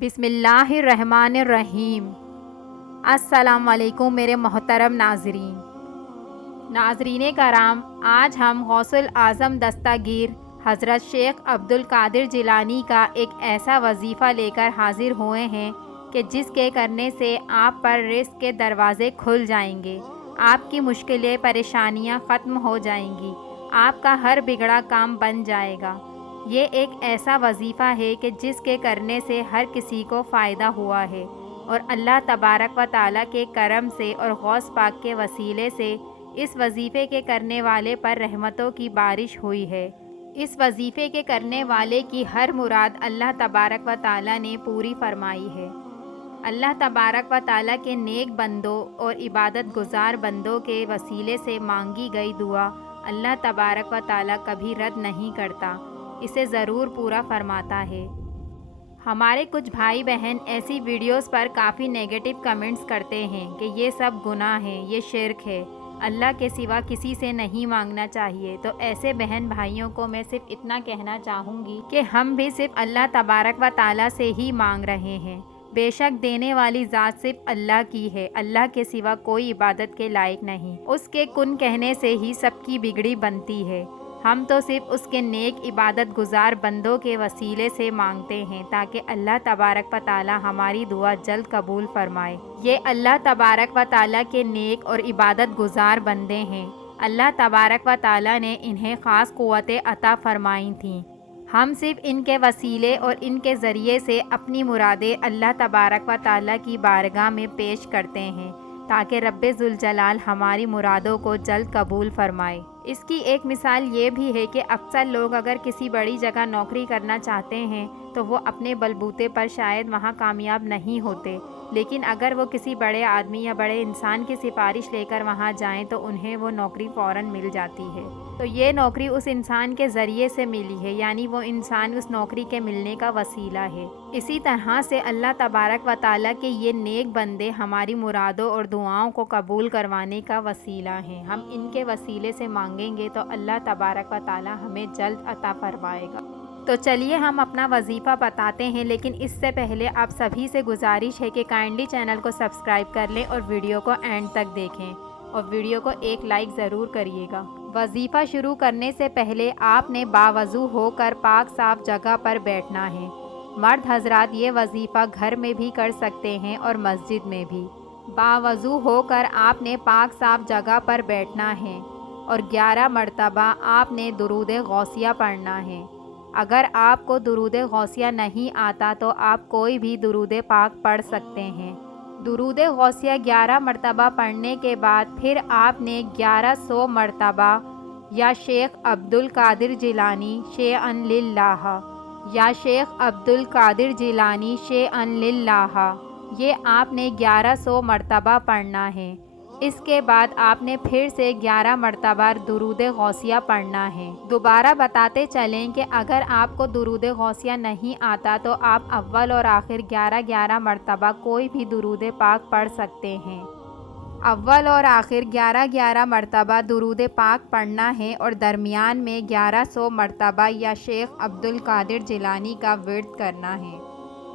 بسم اللہ الرحمن الرحیم۔ السلام علیکم میرے محترم ناظرین کرام، آج ہم غوث الاعظم دستگیر حضرت شیخ عبدالقادر جیلانی کا ایک ایسا وظیفہ لے کر حاضر ہوئے ہیں کہ جس کے کرنے سے آپ پر رزق کے دروازے کھل جائیں گے، آپ کی مشکلیں پریشانیاں ختم ہو جائیں گی، آپ کا ہر بگڑا کام بن جائے گا۔ یہ ایک ایسا وظیفہ ہے کہ جس کے کرنے سے ہر کسی کو فائدہ ہوا ہے، اور اللہ تبارک و تعالیٰ کے کرم سے اور غوث پاک کے وسیلے سے اس وظیفے کے کرنے والے پر رحمتوں کی بارش ہوئی ہے۔ اس وظیفے کے کرنے والے کی ہر مراد اللہ تبارک و تعالیٰ نے پوری فرمائی ہے۔ اللہ تبارک و تعالیٰ کے نیک بندوں اور عبادت گزار بندوں کے وسیلے سے مانگی گئی دعا اللہ تبارک و تعالیٰ کبھی رد نہیں کرتا، اسے ضرور پورا فرماتا ہے۔ ہمارے کچھ بھائی بہن ایسی ویڈیوز پر کافی نیگیٹو کمنٹس کرتے ہیں کہ یہ سب گناہ ہے، یہ شرک ہے، اللہ کے سوا کسی سے نہیں مانگنا چاہیے۔ تو ایسے بہن بھائیوں کو میں صرف اتنا کہنا چاہوں گی کہ ہم بھی صرف اللہ تبارک و تعالیٰ سے ہی مانگ رہے ہیں۔ بے شک دینے والی ذات صرف اللہ کی ہے، اللہ کے سوا کوئی عبادت کے لائق نہیں، اس کے کن کہنے سے ہی سب کی بگڑی بنتی ہے۔ ہم تو صرف اس کے نیک عبادت گزار بندوں کے وسیلے سے مانگتے ہیں تاکہ اللہ تبارک و تعالی ہماری دعا جلد قبول فرمائے۔ یہ اللہ تبارک و تعالی کے نیک اور عبادت گزار بندے ہیں، اللہ تبارک و تعالی نے انہیں خاص قوتیں عطا فرمائی تھیں۔ ہم صرف ان کے وسیلے اور ان کے ذریعے سے اپنی مرادیں اللہ تبارک و تعالی کی بارگاہ میں پیش کرتے ہیں تاکہ رب ذوالجلال ہماری مرادوں کو جلد قبول فرمائے۔ اس کی ایک مثال یہ بھی ہے کہ اکثر لوگ اگر کسی بڑی جگہ نوکری کرنا چاہتے ہیں تو وہ اپنے بلبوتے پر شاید وہاں کامیاب نہیں ہوتے، لیکن اگر وہ کسی بڑے آدمی یا بڑے انسان کی سفارش لے کر وہاں جائیں تو انہیں وہ نوکری فوراً مل جاتی ہے۔ تو یہ نوکری اس انسان کے ذریعے سے ملی ہے، یعنی وہ انسان اس نوکری کے ملنے کا وسیلہ ہے۔ اسی طرح سے اللہ تبارک و تعالیٰ کے یہ نیک بندے ہماری مرادوں اور دعاؤں کو قبول کروانے کا وسیلہ ہیں۔ ہم ان کے وسیلے سے مانگیں گے تو اللہ تبارک و تعالیٰ ہمیں جلد عطا فرمائے گا۔ تو چلیے ہم اپنا وظیفہ بتاتے ہیں، لیکن اس سے پہلے آپ سبھی سے گزارش ہے کہ کائنڈلی چینل کو سبسکرائب کر لیں اور ویڈیو کو اینڈ تک دیکھیں، اور ویڈیو کو ایک لائک ضرور کریے گا۔ وظیفہ شروع کرنے سے پہلے آپ نے باوضو ہو کر پاک صاف جگہ پر بیٹھنا ہے۔ مرد حضرات یہ وظیفہ گھر میں بھی کر سکتے ہیں اور مسجد میں بھی۔ باوضو ہو کر آپ نے پاک صاف جگہ پر بیٹھنا ہے اور 11 مرتبہ آپ نے درود غوثیہ پڑھنا ہے۔ اگر آپ کو درود غوثیہ نہیں آتا تو آپ کوئی بھی درود پاک پڑھ سکتے ہیں۔ درود غوثیہ 11 مرتبہ پڑھنے کے بعد پھر آپ نے 1100 مرتبہ یا شیخ عبدالقادر جیلانی شیئن للہ، یا شیخ عبدالقادر جیلانی شیئن للہ، یہ آپ نے 1100 مرتبہ پڑھنا ہے۔ اس کے بعد آپ نے پھر سے 11 مرتبہ درود غوثیہ پڑھنا ہے۔ دوبارہ بتاتے چلیں کہ اگر آپ کو درود غوثیہ نہیں آتا تو آپ اول اور آخر 11 مرتبہ کوئی بھی درود پاک پڑھ سکتے ہیں۔ اول اور آخر 11 مرتبہ درود پاک پڑھنا ہے اور درمیان میں 1100 مرتبہ یا شیخ عبدالقادر جیلانی کا ورد کرنا ہے۔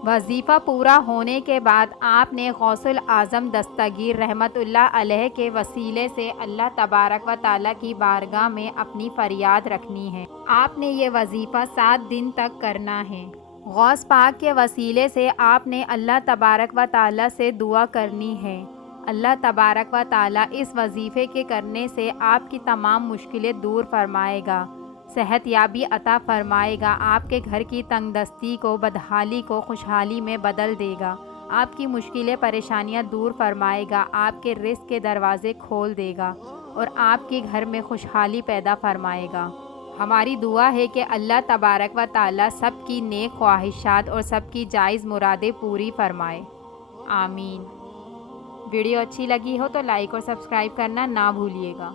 وظیفہ پورا ہونے کے بعد آپ نے غوث الاعظم دستگیر رحمت اللہ علیہ کے وسیلے سے اللہ تبارک و تعالیٰ کی بارگاہ میں اپنی فریاد رکھنی ہے۔ آپ نے یہ وظیفہ 7 دن تک کرنا ہے۔ غوث پاک کے وسیلے سے آپ نے اللہ تبارک و تعالیٰ سے دعا کرنی ہے۔ اللہ تبارک و تعالیٰ اس وظیفے کے کرنے سے آپ کی تمام مشکلیں دور فرمائے گا، صحت یابی عطا فرمائے گا، آپ کے گھر کی تنگ دستی کو، بدحالی کو خوشحالی میں بدل دے گا، آپ کی مشکلیں پریشانیاں دور فرمائے گا، آپ کے رزق کے دروازے کھول دے گا اور آپ کے گھر میں خوشحالی پیدا فرمائے گا۔ ہماری دعا ہے کہ اللہ تبارک و تعالیٰ سب کی نیک خواہشات اور سب کی جائز مرادیں پوری فرمائے، آمین۔ ویڈیو اچھی لگی ہو تو لائک اور سبسکرائب کرنا نہ بھولیے گا۔